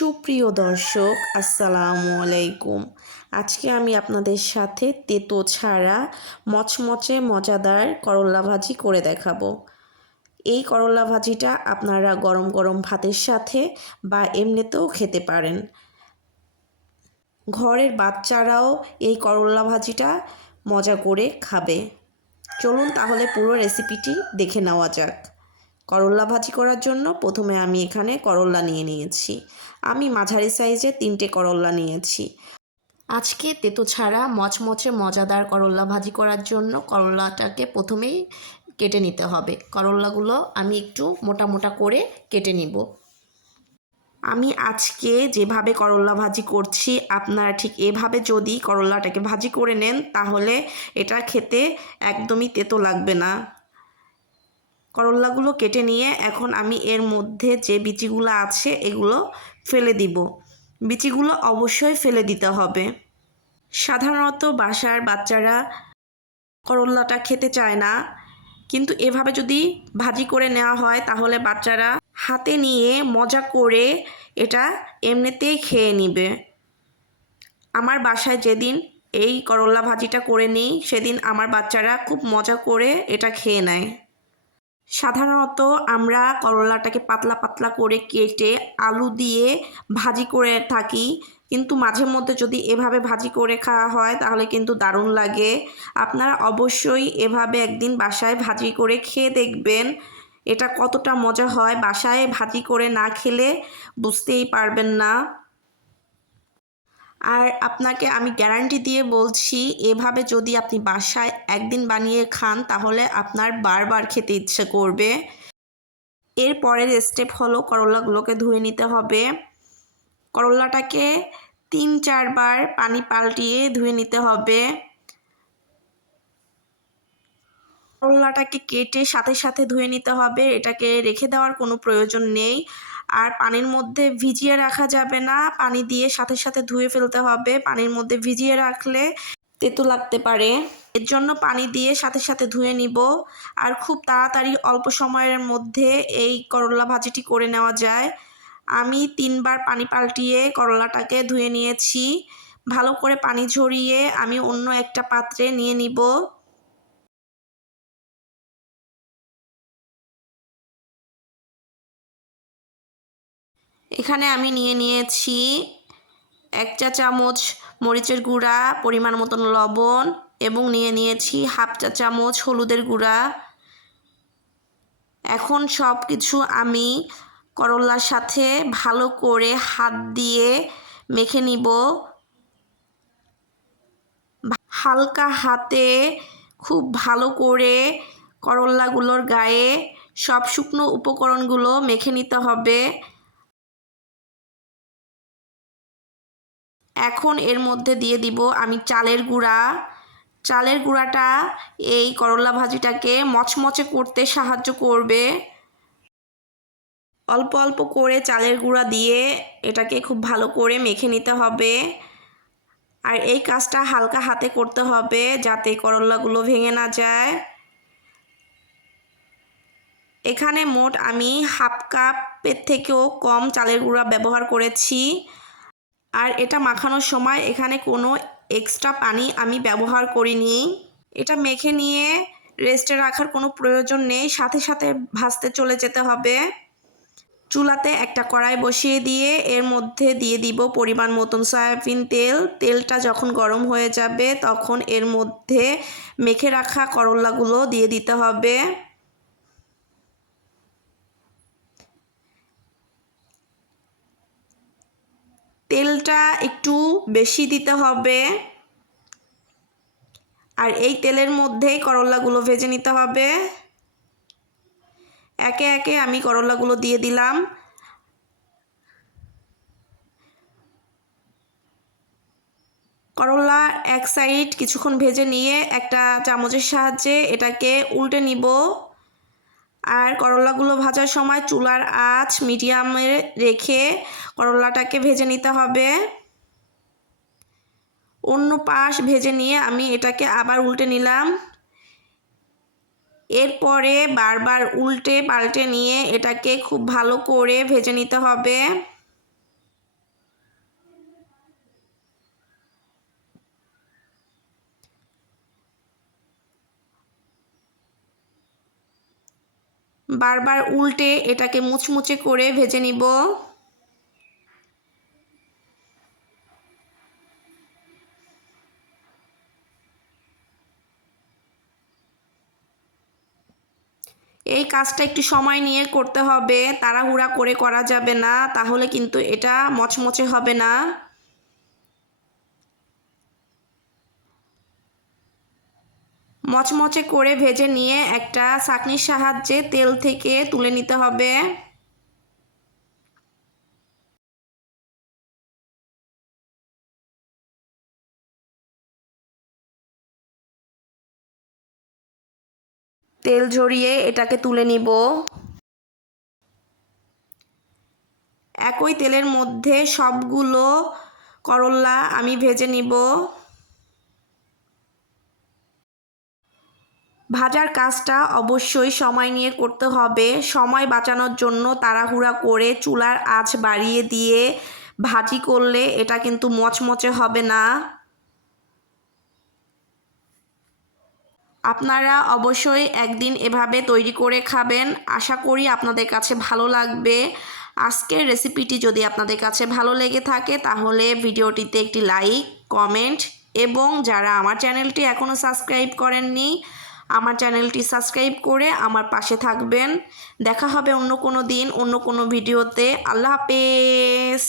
সুপ্রিয় দর্শক, আসসালামু আলাইকুম। আজকে আমি আপনাদের সাথে তেতো ছাড়া মচমচে মজাদার করল্লা ভাজি করে দেখাবো। এই করল্লা ভাজিটা আপনারা গরম গরম ভাতের সাথে বা এমনিতেও খেতে পারেন। ঘরের বাচ্চারাও এই করল্লা ভাজিটা মজা করে খাবে। চলুন তাহলে পুরো রেসিপিটি দেখে নেওয়া যাক। করল্লা ভাজি করার জন্য প্রথমে আমি এখানে করল্লা নিয়ে নিয়েছি। আমি মাঝারি সাইজে তিনটে করল্লা নিয়েছি। আজকে তেতো ছাড়া মচমচে মজাদার করল্লা ভাজি করার জন্য করল্লাটাকে প্রথমেই কেটে নিতে হবে। করল্লাগুলো আমি একটু মোটা মোটা করে কেটে নিব। আমি আজকে যেভাবে করল্লা ভাজি করছি, আপনারা ঠিক এভাবে যদি করল্লাটাকে ভাজি করে নেন, তাহলে এটা খেতে একদমই তেতো লাগবে না। করল্লাগুলো কেটে নিয়ে এখন আমি এর মধ্যে যে বিচিগুলো আছে এগুলো ফেলে দিব। বিচিগুলো অবশ্যই ফেলে দিতে হবে। সাধারণত বাসার বাচ্চারা করল্লাটা খেতে চায় না। কিন্তু এভাবে যদি ভাজি করে নেওয়া হয় তাহলে বাচ্চারা হাতে নিয়ে মজা করে এটা এমনিতেই খেয়ে নিবে। আমার বাসায় যেদিন এই করল্লা ভাজিটা করে নিই, সেদিন আমার বাচ্চারা খুব মজা করে এটা খেয়ে নেয়। সাধারণত আমরা করলাটাকে পাতলা পাতলা করে কেটে আলু দিয়ে ভাজি করে থাকি। কিন্তু মাঝে মধ্যে যদি এভাবে ভাজি করে খাওয়া হয়, তাহলে কিন্তু দারুণ লাগে। আপনারা অবশ্যই এভাবে একদিন বাসায় ভাজি করে খেয়ে দেখবেন এটা কতটা মজা হয়। বাসায় ভাজি করে না খেলে বুঝতেই পারবেন না। আর আপনাকে আমি গ্যারান্টি দিয়ে বলছি, এভাবে যদি আপনি বাসায় একদিন বানিয়ে খান, তাহলে আপনার বারবার খেতে ইচ্ছে করবে। এর পরের স্টেপ হলো করলাগুলোকে ধুয়ে নিতে হবে। করলাটাকে তিন চারবার পানি পাল্টিয়ে ধুয়ে নিতে হবে। করলাটাকে কেটে সাথে সাথে ধুয়ে নিতে হবে। এটাকে রেখে দেওয়ার কোনো প্রয়োজন নেই। আর পানির মধ্যে ভিজিয়ে রাখা যাবে না। পানি দিয়ে সাথে সাথে ধুয়ে ফেলতে হবে। পানির মধ্যে ভিজিয়ে রাখলে তেতো লাগতে পারে। এর জন্য পানি দিয়ে সাথে সাথে ধুয়ে নিব। আর খুব তাড়াতাড়ি অল্প সময়ের মধ্যে এই করলা ভাজিটি করে নেওয়া যায়। আমি তিনবার পানি পাল্টিয়ে করলাটাকে ধুয়ে নিয়েছি। ভালো করে পানি ঝরিয়ে আমি অন্য একটা পাত্রে নিয়ে নিব। এখানে আমি নিয়ে নিয়েছি এক চা চামচ মরিচের গুঁড়া, পরিমাণ মতন লবণ এবং নিয়ে নিয়েছি হাফ চা চামচ হলুদের গুঁড়া। এখন সব কিছু আমি করলার সাথে ভালো করে হাত দিয়ে মেখে নিব। হালকা হাতে খুব ভালো করে করল্লাগুলোর গায়ে সব শুকনো উপকরণগুলো মেখে নিতে হবে। এখন এর মধ্যে দিয়ে দিব আমি চালের গুঁড়া। চালের গুঁড়াটা এই করলা ভাজিটাকে মচমচে করতে সাহায্য করবে। অল্প অল্প করে চালের গুঁড়া দিয়ে এটাকে খুব ভালো করে মেখে নিতে হবে। আর এই কাজটা হালকা হাতে করতে হবে যাতে করলাগুলো ভেঙে না যায়। এখানে মোট আমি হাফ কাপের থেকেও কম চালের গুঁড়া ব্যবহার করেছি। আর এটা মাখানোর সময় এখানে কোনো এক্সট্রা পানি আমি ব্যবহার করিনি। এটা মেখে নিয়ে রেস্টে রাখার কোনো প্রয়োজন নেই, সাথে সাথে ভাজতে চলে যেতে হবে। চুলাতে একটা কড়াই বসিয়ে দিয়ে এর মধ্যে দিয়ে দিব পরিমাণ মতন সয়াবিন তেল। তেলটা যখন গরম হয়ে যাবে তখন এর মধ্যে মেখে রাখা করলাগুলো দিয়ে দিতে হবে। তেলটা একটু বেশি দিতে হবে। আর এই তেলের মধ্যেই করলাগুলো ভেজে নিতে হবে। একে একে আমি করলাগুলো দিয়ে দিলাম। করলা এক সাইড কিছুক্ষণ ভেজে নিয়ে একটা চামচের সাহায্যে এটাকে উল্টে নিব। আর করলাগুলো ভাজার সময় চুলার আঁচ মিডিয়ামে রেখে করলাটাকে ভেজে নিতে হবে। অন্য পাশ ভেজে নিয়ে আমি এটাকে আবার উল্টে নিলাম। এরপরে বারবার উল্টে পাল্টে নিয়ে এটাকে খুব ভালো করে ভেজে নিতে হবে। বারবার উল্টে এটাকে মুচমুচে করে ভেজে নিব। এই কাজটা একটু সময় নিয়ে করতে হবে, তাড়াহুড়া করে করা যাবে না, তাহলে কিন্তু এটা মচমচে হবে না। মচমচে করে ভেজে নিয়ে একটা চাকনির সাহায্যে তেল থেকে তুলে নিতে হবে। তেল ঝরিয়ে এটাকে তুলে নিব। একই তেলের মধ্যে সবগুলো করল্লা আমি ভেজে নিব। ভাজার কাজটা অবশ্যই সময় নিয়ে করতে হবে। সময় বাঁচানোর জন্য তাড়াহুড়া করে চুলার আঁচ বাড়িয়ে দিয়ে ভাজি করলে এটা কিন্তু মচমচে হবে না। আপনারা অবশ্যই একদিন এভাবে তৈরি করে খাবেন। আশা করি আপনাদের কাছে ভালো লাগবে। আজকের রেসিপিটি যদি আপনাদের কাছে ভালো লেগে থাকে, তাহলে ভিডিওটিতে একটি লাইক, কমেন্ট এবং যারা আমার চ্যানেলটি এখনও সাবস্ক্রাইব করেননি আমার চ্যানেলটি সাবস্ক্রাইব করে আমার পাশে থাকবেন। দেখা হবে অন্য কোনো দিন, অন্য কোনো ভিডিওতে। আল্লাহ হাফেজ।